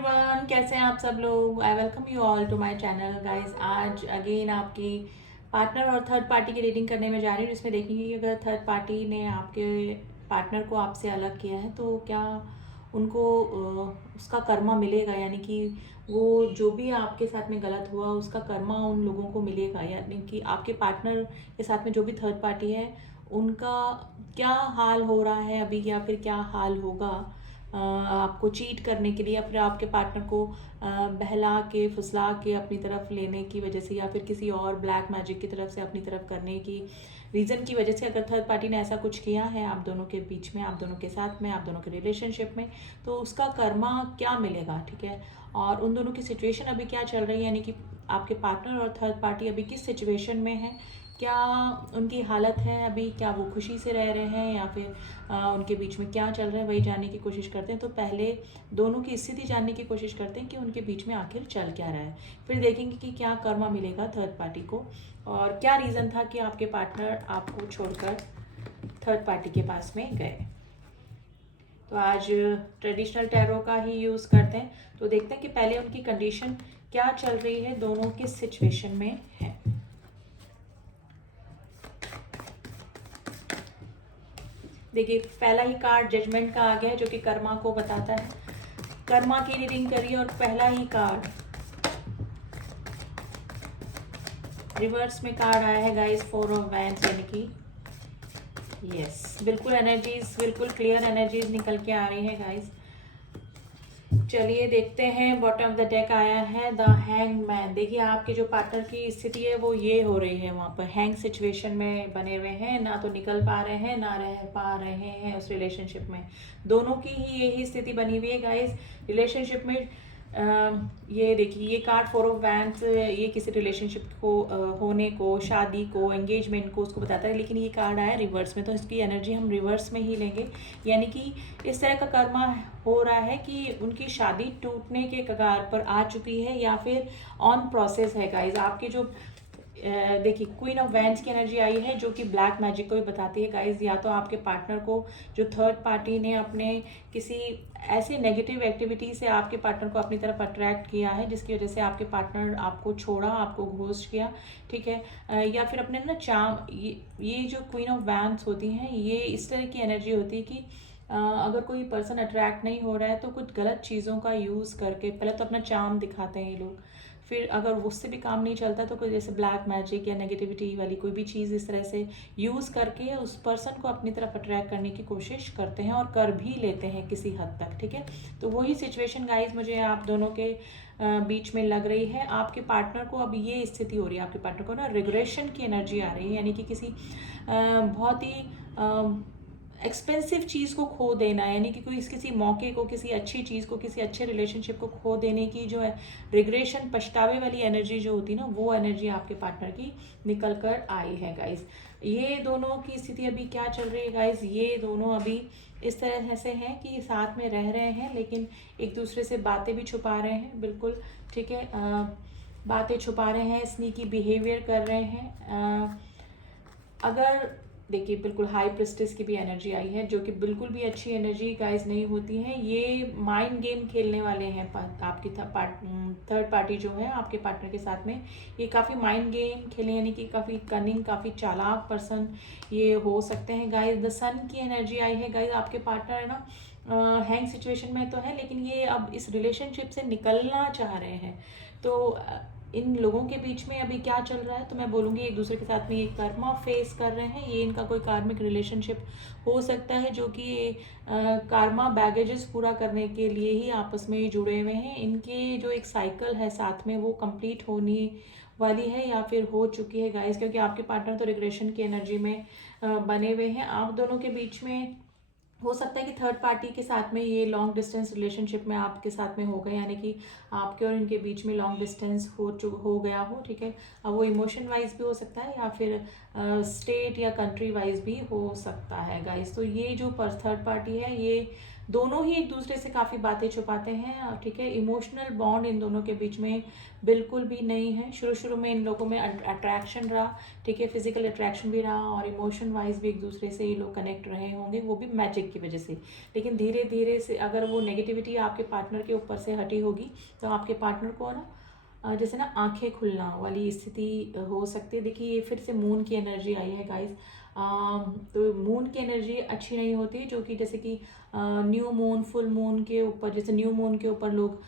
Everyone, कैसे हैं आप सब लोग। I welcome you all to my channel guys. आज अगेन आपकी पार्टनर और थर्ड पार्टी की रीडिंग करने में जा रही हूँ, जिसमें देखेंगे कि अगर थर्ड पार्टी ने आपके पार्टनर को आपसे अलग किया है तो क्या उनको उसका कर्मा मिलेगा, यानी कि वो जो भी आपके साथ में गलत हुआ उसका कर्मा उन लोगों को मिलेगा, यानी कि आपके पार्टनर के साथ में जो भी थर्ड पार्टी है उनका क्या हाल हो रहा है अभी, या फिर क्या हाल होगा आपको चीट करने के लिए, या फिर आपके पार्टनर को बहला के फुसला के अपनी तरफ लेने की वजह से, या फिर किसी और ब्लैक मैजिक की तरफ से अपनी तरफ करने की रीज़न की वजह से अगर थर्ड पार्टी ने ऐसा कुछ किया है आप दोनों के बीच में, आप दोनों के साथ में, आप दोनों के रिलेशनशिप में, तो उसका कर्मा क्या मिलेगा। ठीक है, और उन दोनों की सिचुएशन अभी क्या चल रही है, यानी कि आपके पार्टनर और थर्ड पार्टी अभी किस सिचुएशन में है, क्या उनकी हालत है अभी, क्या वो खुशी से रह रहे हैं, या फिर उनके बीच में क्या चल रहा है, वही जानने की कोशिश करते हैं। तो पहले दोनों की स्थिति जानने की कोशिश करते हैं कि उनके बीच में आखिर चल क्या रहा है, फिर देखेंगे कि क्या कर्मा मिलेगा थर्ड पार्टी को, और क्या रीज़न था कि आपके पार्टनर आपको छोड़कर थर्ड पार्टी के पास में गए। तो आज ट्रेडिशनल टैरो का ही यूज़ करते हैं। तो देखते हैं कि पहले उनकी कंडीशन क्या चल रही है, दोनों किस सिचुएशन में है। देखिए, पहला ही कार्ड जजमेंट का आ गया है, जो कि कर्मा को बताता है। कर्मा की रीडिंग करिए, और पहला ही कार्ड रिवर्स में कार्ड आया है गाइस, 4 ऑफ वैंड्स, यानी कि यस, बिल्कुल एनर्जीज, बिल्कुल क्लियर एनर्जीज निकल के आ रही है गाइस। चलिए देखते हैं, बॉटम ऑफ द डेक आया है द हैंग मैन। देखिए, आपके जो पार्टनर की स्थिति है वो ये हो रही है, वहाँ पर हैंग सिचुएशन में बने हुए हैं, ना तो निकल पा रहे हैं ना रह पा रहे हैं उस रिलेशनशिप में। दोनों की ही यही स्थिति बनी हुई है गाइस रिलेशनशिप में। ये देखिए, ये कार्ड 4 ऑफ वैंड्स, ये किसी रिलेशनशिप को होने को, शादी को, एंगेजमेंट को उसको बताता है, लेकिन ये कार्ड आया रिवर्स में, तो इसकी एनर्जी हम रिवर्स में ही लेंगे। यानी कि इस तरह का कर्मा हो रहा है कि उनकी शादी टूटने के कगार पर आ चुकी है, या फिर ऑन प्रोसेस है गाइज। आपके जो देखिए, क्वीन ऑफ वैंड्स की एनर्जी आई है, जो कि ब्लैक मैजिक को भी बताती है गाइज। या तो आपके पार्टनर को जो थर्ड पार्टी ने अपने किसी ऐसे नेगेटिव एक्टिविटी से आपके पार्टनर को अपनी तरफ अट्रैक्ट किया है, जिसकी वजह से आपके पार्टनर आपको छोड़ा, आपको घोस्ट किया। ठीक है, या फिर अपने ना ये जो क्वीन ऑफ वैंड्स होती हैं, ये इस तरह की एनर्जी होती है कि अगर कोई पर्सन अट्रैक्ट नहीं हो रहा है तो कुछ गलत चीज़ों का यूज़ करके पहले तो अपना चार्म दिखाते हैं ये लोग, फिर अगर उससे भी काम नहीं चलता तो कोई जैसे ब्लैक मैजिक या नेगेटिविटी वाली कोई भी चीज़ इस तरह से यूज़ करके उस पर्सन को अपनी तरफ अट्रैक्ट करने की कोशिश करते हैं, और कर भी लेते हैं किसी हद तक। ठीक है, तो वही सिचुएशन गाइज मुझे आप दोनों के बीच में लग रही है। आपके पार्टनर को अब ये स्थिति हो रही है, आपके पार्टनर को ना रिग्रेशन की एनर्जी आ रही है, यानी कि किसी बहुत ही एक्सपेंसिव चीज़ को खो देना, यानी कि कोई किसी मौके को, किसी अच्छी चीज़ को, किसी अच्छे रिलेशनशिप को खो देने की जो है रिग्रेशन, पछतावे वाली एनर्जी जो होती है ना, वो एनर्जी आपके पार्टनर की निकल कर आई है गाइज। ये दोनों की स्थिति अभी क्या चल रही है गाइज, ये दोनों अभी इस तरह से हैं कि साथ में रह रहे हैं, लेकिन एक दूसरे से बातें भी छुपा रहे हैं। बिल्कुल ठीक है, बातें छुपा रहे हैं, स्नीकी बिहेवियर कर रहे हैं। अगर देखिए, बिल्कुल हाई प्रेस्टिस की भी एनर्जी आई है, जो कि बिल्कुल भी अच्छी एनर्जी गाइज नहीं होती है। ये माइंड गेम खेलने वाले हैं आपकी थर्ड पार्टी जो है आपके पार्टनर के साथ में, ये काफ़ी माइंड गेम खेले, यानी कि काफ़ी कनिंग, काफ़ी चालाक पर्सन ये हो सकते हैं गाइज। द सन की एनर्जी आई है गाइज, आपके पार्टनर है ना हैंग सिचुएशन में तो है, लेकिन ये अब इस रिलेशनशिप से निकलना चाह रहे हैं। तो इन लोगों के बीच में अभी क्या चल रहा है, तो मैं बोलूँगी एक दूसरे के साथ में ये कर्मा फेस कर रहे हैं। ये इनका कोई कार्मिक रिलेशनशिप हो सकता है, जो कि कार्मा बैगेजेस पूरा करने के लिए ही आपस में जुड़े हुए हैं। इनके जो एक साइकिल है साथ में, वो कंप्लीट होने वाली है या फिर हो चुकी है गाइस, क्योंकि आपके पार्टनर तो रिग्रेशन की एनर्जी में बने हुए हैं। आप दोनों के बीच में हो सकता है कि थर्ड पार्टी के साथ में ये लॉन्ग डिस्टेंस रिलेशनशिप में आपके साथ में हो गए, यानी कि आपके और इनके बीच में लॉन्ग डिस्टेंस हो गया हो। ठीक है, अब वो इमोशन वाइज भी हो सकता है, या फिर स्टेट या कंट्री वाइज भी हो सकता है गाइस। तो ये जो थर्ड पार्टी है, ये दोनों ही एक दूसरे से काफ़ी बातें छुपाते हैं, ठीक है। इमोशनल बॉन्ड इन दोनों के बीच में बिल्कुल भी नहीं है। शुरू शुरू में इन लोगों में अट्रैक्शन रहा, ठीक है, फिजिकल अट्रैक्शन भी रहा और इमोशन वाइज भी एक दूसरे से ये लोग कनेक्ट रहे होंगे, वो भी मैजिक की वजह से। लेकिन धीरे धीरे से अगर वो नेगेटिविटी आपके पार्टनर के ऊपर से हटी होगी तो आपके पार्टनर को ना जैसे ना आंखें खुलना वाली स्थिति हो सकती है। देखिए ये फिर से मून की एनर्जी आई है गाइस। तो मून की एनर्जी अच्छी नहीं होती, जो कि जैसे कि न्यू मून, फुल मून के ऊपर, जैसे न्यू मून के ऊपर लोग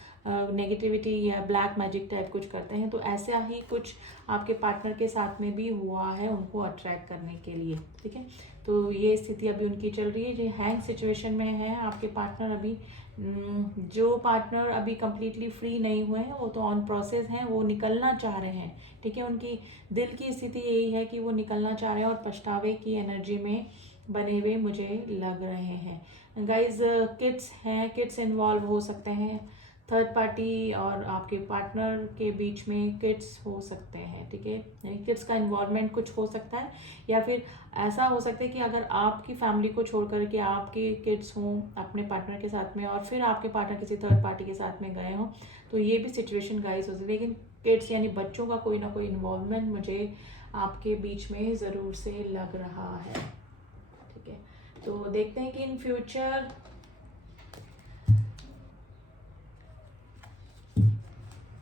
नेगेटिविटी या ब्लैक मैजिक टाइप कुछ करते हैं, तो ऐसा ही कुछ आपके पार्टनर के साथ में भी हुआ है उनको अट्रैक्ट करने के लिए, ठीक है। तो ये स्थिति अभी उनकी चल रही है, जो हैंग सिचुएशन में है आपके पार्टनर अभी। जो पार्टनर अभी कंप्लीटली फ्री नहीं हुए हैं वो तो ऑन प्रोसेस हैं, वो निकलना चाह रहे हैं, ठीक है। उनकी दिल की स्थिति यही है कि वो निकलना चाह रहे हैं और पछतावे की एनर्जी में बने हुए मुझे लग रहे हैं गाइज। किड्स हैं, किड्स इन्वॉल्व हो सकते हैं, थर्ड पार्टी और आपके पार्टनर के बीच में किड्स हो सकते हैं, ठीक है। यानी किड्स का इन्वॉल्वमेंट कुछ हो सकता है, या फिर ऐसा हो सकता है कि अगर आपकी फैमिली को छोड़ कर के आपके किड्स हों अपने पार्टनर के साथ में और फिर आपके पार्टनर किसी थर्ड पार्टी के साथ में गए हों, तो ये भी सिचुएशन गाइस हो सकती है। लेकिन किड्स यानी बच्चों का कोई ना कोई इन्वॉल्वमेंट मुझे आपके बीच में ज़रूर से लग रहा है, ठीक है। तो देखते हैं कि इन फ्यूचर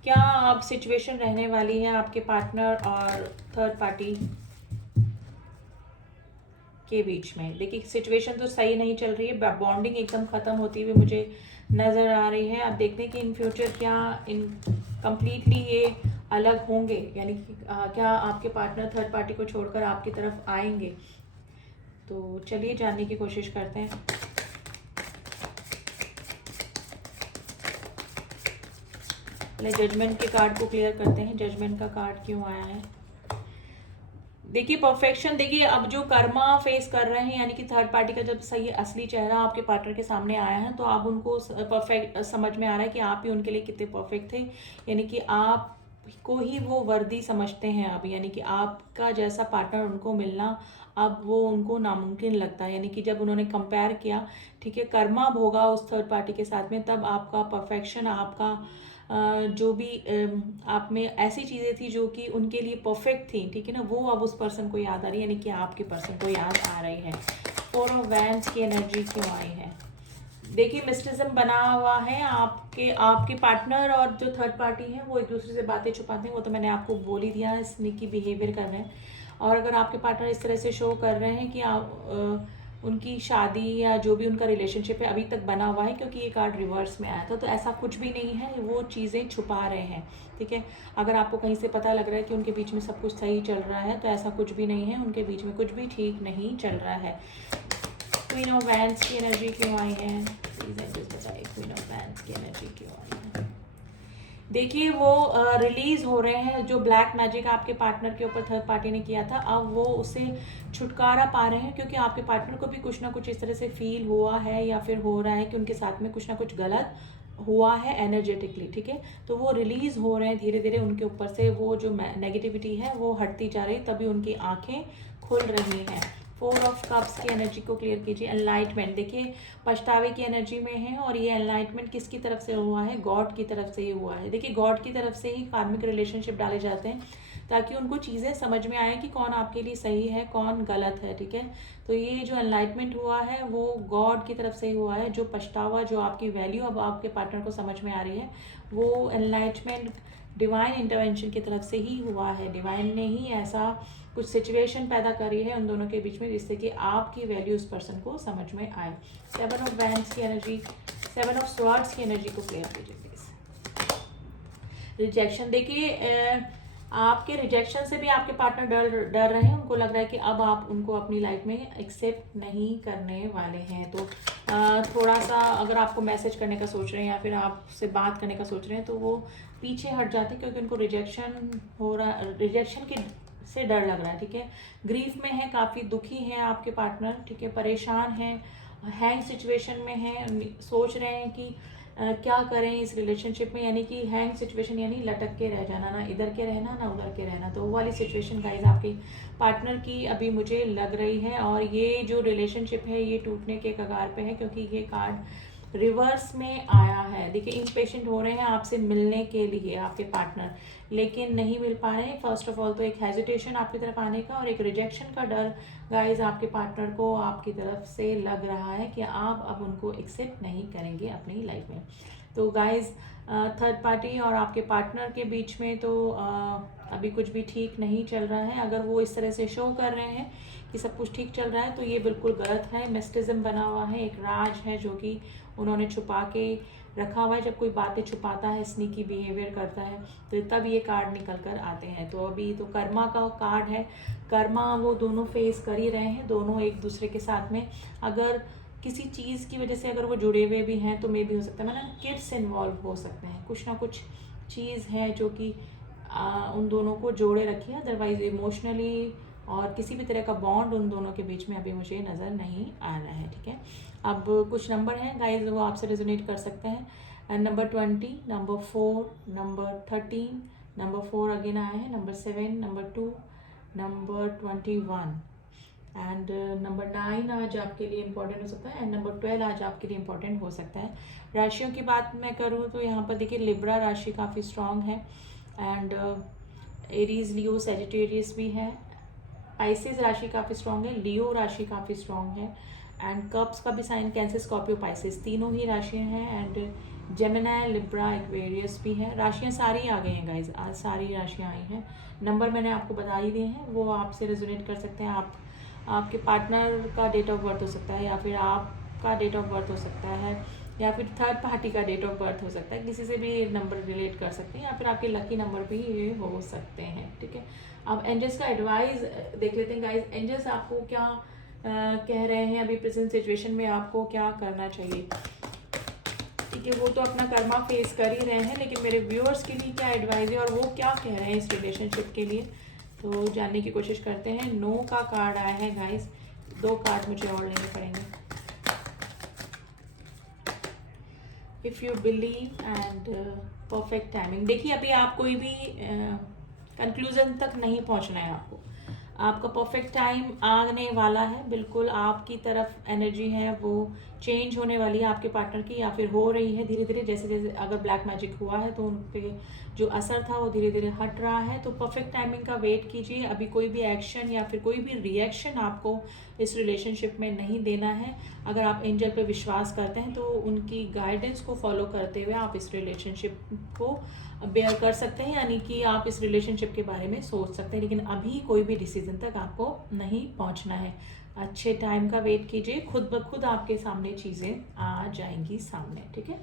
क्या अब सिचुएशन रहने वाली है आपके पार्टनर और थर्ड पार्टी के बीच में। देखिए सिचुएशन तो सही नहीं चल रही है, बॉन्डिंग एकदम ख़त्म होती हुई मुझे नज़र आ रही है। अब देखते हैं कि इन फ्यूचर क्या इन कंप्लीटली ये अलग होंगे, यानी कि क्या आपके पार्टनर थर्ड पार्टी को छोड़कर आपकी तरफ आएंगे। तो चलिए जानने की कोशिश करते हैं। पहले जजमेंट के कार्ड को क्लियर करते हैं, जजमेंट का कार्ड क्यों आया है। देखिए परफेक्शन, देखिए अब जो कर्मा फेस कर रहे हैं, यानी कि थर्ड पार्टी का जब सही असली चेहरा आपके पार्टनर के सामने आया है तो अब उनको परफेक्ट समझ में आ रहा है कि आप ही उनके लिए कितने परफेक्ट थे, यानी कि आप को ही वो वर्दी समझते हैं अब, यानी कि आपका जैसा पार्टनर उनको मिलना अब वो उनको नामुमकिन लगता है। यानी कि जब उन्होंने कंपेयर किया, ठीक है, कर्मा भोगा उस थर्ड पार्टी के साथ में, तब आपका परफेक्शन, आपका जो भी आप में ऐसी चीज़ें थी जो कि उनके लिए परफेक्ट थी, ठीक है ना, वो अब उस पर्सन को याद आ रही है, यानी कि आपके पर्सन को याद आ रही है। 4 ऑफ वैंड्स की एनर्जी क्यों आई है। देखिए मिस्टिज्म बना हुआ है, आपके पार्टनर और जो थर्ड पार्टी है वो एक दूसरे से बातें छुपाते हैं, वो तो मैंने आपको बोल ही दिया, स्नीकी बिहेवियर कर रहे हैं। और अगर आपके पार्टनर इस तरह से शो कर रहे हैं कि आप उनकी शादी या जो भी उनका रिलेशनशिप है अभी तक बना हुआ है, क्योंकि ये कार्ड रिवर्स में आया था, तो ऐसा कुछ भी नहीं है, वो चीज़ें छुपा रहे हैं, ठीक है। अगर आपको कहीं से पता लग रहा है कि उनके बीच में सब कुछ सही चल रहा है, तो ऐसा कुछ भी नहीं है, उनके बीच में कुछ भी ठीक नहीं चल रहा है। क्वीन ऑफ वैंड्स की एनर्जी क्यों आई है, प्लीज एंजल्स बताइए क्वीन ऑफ वैंड्स की एनर्जी क्यों आई है। देखिए वो रिलीज हो रहे हैं, जो ब्लैक मैजिक आपके पार्टनर के ऊपर थर्ड पार्टी ने किया था, अब वो उससे छुटकारा पा रहे हैं, क्योंकि आपके पार्टनर को भी कुछ ना कुछ इस तरह से फील हुआ है या फिर हो रहा है कि उनके साथ में कुछ ना कुछ गलत हुआ है एनर्जेटिकली, ठीक है। तो वो रिलीज हो रहे हैं धीरे धीरे, उनके ऊपर से वो जो नेगेटिविटी है वो हटती जा रही है, तभी उनकी आंखें खुल रही हैं। 4 ऑफ कप्स की एनर्जी को क्लियर कीजिए। एनलाइटमेंट, देखिए पछतावे की एनर्जी में है, और ये एनलाइटमेंट किसकी तरफ से हुआ है, गॉड की तरफ से ही हुआ है। देखिए गॉड की तरफ से ही कार्मिक रिलेशनशिप डाले जाते हैं, ताकि उनको चीज़ें समझ में आए कि कौन आपके लिए सही है कौन गलत है, ठीक है। तो ये जो एनलाइटमेंट हुआ है वो गॉड की तरफ से ही हुआ है। जो पछतावा, जो आपकी वैल्यू अब आपके पार्टनर को समझ में आ रही है, वो एनलाइटमेंट डिवाइन इंटरवेंशन की तरफ से ही हुआ है। डिवाइन ने ही ऐसा कुछ सिचुएशन पैदा करी है उन दोनों के बीच में, जिससे कि आपकी वैल्यू उस पर्सन को समझ में आए। 7 ऑफ वैंड्स की एनर्जी, 7 ऑफ स्वॉर्ड्स की एनर्जी को क्लियर कीजिए प्लीज। रिजेक्शन, देखिए आपके रिजेक्शन से भी आपके पार्टनर डर रहे हैं, उनको लग रहा है कि अब आप उनको अपनी लाइफ में एक्सेप्ट नहीं करने वाले हैं। तो थोड़ा सा अगर आपको मैसेज करने का सोच रहे हैं या फिर आपसे बात करने का सोच रहे हैं, तो वो पीछे हट जाते हैं, क्योंकि उनको रिजेक्शन हो रहा, रिजेक्शन के से डर लग रहा है, ठीक है। ग्रीफ में है, काफ़ी दुखी है आपके पार्टनर, ठीक है, परेशान है, हैंग सिचुएशन में है, सोच रहे हैं कि क्या करें इस रिलेशनशिप में, यानी कि हैंग सिचुएशन यानी लटक के रह जाना, ना इधर के रहना ना उधर के रहना। तो वो वाली सिचुएशन गाइस आपके पार्टनर की अभी मुझे लग रही है, और ये जो रिलेशनशिप है ये टूटने के कगार पे है, क्योंकि ये कार्ड रिवर्स में आया है। देखिए इम्पेशेंट हो रहे हैं आपसे मिलने के लिए आपके पार्टनर, लेकिन नहीं मिल पा रहे हैं। फर्स्ट ऑफ ऑल तो एक हेजिटेशन आपकी तरफ आने का और एक रिजेक्शन का डर गाइज आपके पार्टनर को आपकी तरफ से लग रहा है कि आप अब उनको एक्सेप्ट नहीं करेंगे अपनी लाइफ में। तो गाइज थर्ड पार्टी और आपके पार्टनर के बीच में तो अभी कुछ भी ठीक नहीं चल रहा है। अगर वो इस तरह से शो कर रहे हैं कि सब कुछ ठीक चल रहा है तो ये बिल्कुल गलत है। मिस्टिज्म बना हुआ है, एक राज है जो कि उन्होंने छुपा के रखा हुआ है। जब कोई बातें छुपाता है, स्नीकी बिहेवियर करता है, तो तब ये कार्ड निकल कर आते हैं। तो अभी तो कर्मा का कार्ड है। कर्मा वो दोनों फेस कर ही रहे हैं, दोनों एक दूसरे के साथ में। अगर किसी चीज़ की वजह से अगर वो जुड़े हुए भी हैं तो मे भी हो सकता है, मतलब किड्स इन्वॉल्व हो सकते हैं। कुछ ना कुछ चीज़ है जो कि उन दोनों को जोड़े रखी है। अदरवाइज इमोशनली और किसी भी तरह का बॉन्ड उन दोनों के बीच में अभी मुझे नज़र नहीं आ रहा है। ठीक है, अब कुछ नंबर हैं गाइज वो आपसे रेजोनेट कर सकते हैं। Number 20, number 4, number 13, number 4 again आया है, number 7, number 2, number 21 and number 9 आज आपके लिए इम्पोर्टेंट हो सकता है एंड नंबर 12 आज आपके लिए इम्पोर्टेंट हो सकता है। राशियों की बात मैं करूँ तो यहाँ पर देखिए लिब्रा राशि काफ़ी स्ट्रांग है एंड एरीज, लियो, सेजिटेरियस भी है। पाइसेस राशि काफ़ी स्ट्रांग है, लियो राशि काफ़ी स्ट्रांग है एंड कप्स का भी साइन कैंसर, स्कॉर्पियो, पाइसेस तीनों ही राशियाँ हैं एंड जेमिनी, लिब्रा, एक्वेरियस भी है। राशियाँ सारी आ गई हैं गाइज, आज सारी राशियाँ आई हैं। नंबर मैंने आपको बता ही दिए हैं, वो आपसे रेजोनेट कर सकते हैं। आपके पार्टनर का डेट ऑफ बर्थ हो सकता है या फिर आपका डेट ऑफ बर्थ हो सकता है या फिर थर्ड पार्टी का डेट ऑफ बर्थ हो सकता है, किसी से भी नंबर रिलेट कर सकते हैं या फिर आपके लकी नंबर भी ये हो सकते हैं। ठीक है, अब एंजल्स का एडवाइस देख लेते हैं गाइज। एंजल्स आपको क्या कह रहे हैं अभी प्रेजेंट सिचुएशन में, आपको क्या करना चाहिए। ठीक है, वो तो अपना कर्मा फेस कर ही रहे हैं, लेकिन मेरे व्यूअर्स के लिए क्या एडवाइस है और वो क्या कह रहे हैं इस रिलेशनशिप के लिए, तो जानने की कोशिश करते हैं। नो का कार्ड आया है गाइस, 2 कार्ड मुझे और लेने पड़ेंगे। If you believe and perfect timing. देखिए अभी आप कोई भी कंक्लूजन तक नहीं पहुंचना है आपको, आपका परफेक्ट टाइम आने वाला है। बिल्कुल आपकी तरफ एनर्जी है वो चेंज होने वाली है आपके पार्टनर की, या फिर हो रही है धीरे धीरे। जैसे जैसे अगर ब्लैक मैजिक हुआ है तो उन पे जो असर था वो धीरे धीरे हट रहा है। तो परफेक्ट टाइमिंग का वेट कीजिए। अभी कोई भी एक्शन या फिर कोई भी रिएक्शन आपको इस रिलेशनशिप में नहीं देना है। अगर आप एंजल पे विश्वास करते हैं तो उनकी गाइडेंस को फॉलो करते हुए आप इस रिलेशनशिप को बेयर कर सकते हैं, यानी कि आप इस रिलेशनशिप के बारे में सोच सकते हैं, लेकिन अभी कोई भी डिसीजन तक आपको नहीं पहुंचना है। अच्छे टाइम का वेट कीजिए, खुद ब खुद आपके सामने चीज़ें आ जाएंगी सामने। ठीक है,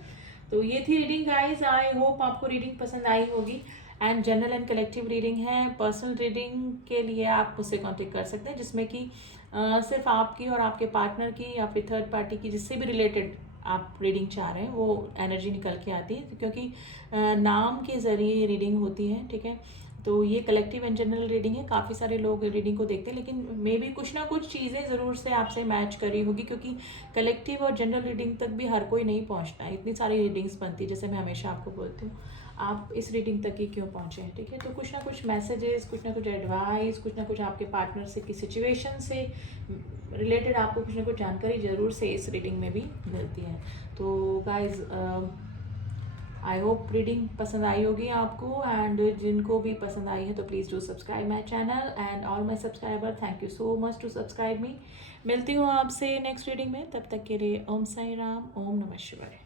तो ये थी रीडिंग गाइज। आई होप आपको रीडिंग पसंद आई होगी and general and collective reading है। पर्सनल रीडिंग के लिए आप मुझसे कॉन्टेक्ट कर सकते हैं, जिसमें कि सिर्फ आपकी और आपके पार्टनर की या फिर थर्ड पार्टी की जिससे भी रिलेटेड आप रीडिंग चाह रहे हैं वो एनर्जी निकल के आती है, क्योंकि नाम के ज़रिए रीडिंग होती है। ठीक है, तो ये कलेक्टिव एंड जनरल रीडिंग है। काफ़ी सारे लोग रीडिंग को देखते हैं, लेकिन मे भी कुछ ना कुछ चीज़ें ज़रूर से आपसे मैच करी होगी, क्योंकि कलेक्टिव और जनरल रीडिंग तक भी हर कोई नहीं पहुंचता है। इतनी सारी रीडिंग्स बनती है, जैसे मैं हमेशा आपको बोलती हूँ, आप इस रीडिंग तक ही क्यों पहुँचे हैं। ठीक है, तो कुछ ना कुछ मैसेजेस, कुछ ना कुछ एडवाइस, कुछ ना कुछ आपके पार्टनर से की सिचुएशन से रिलेटेड आपको कुछ ना कुछ जानकारी ज़रूर से इस रीडिंग में भी मिलती है। तो गाइज आई होप रीडिंग पसंद आई होगी आपको, एंड जिनको भी पसंद आई है तो please do subscribe my channel and all my subscriber, thank you so much to subscribe me. मिलती हूँ आपसे नेक्स्ट रीडिंग में, तब तक के लिए ओम साई राम, ओम नमः शिवाय।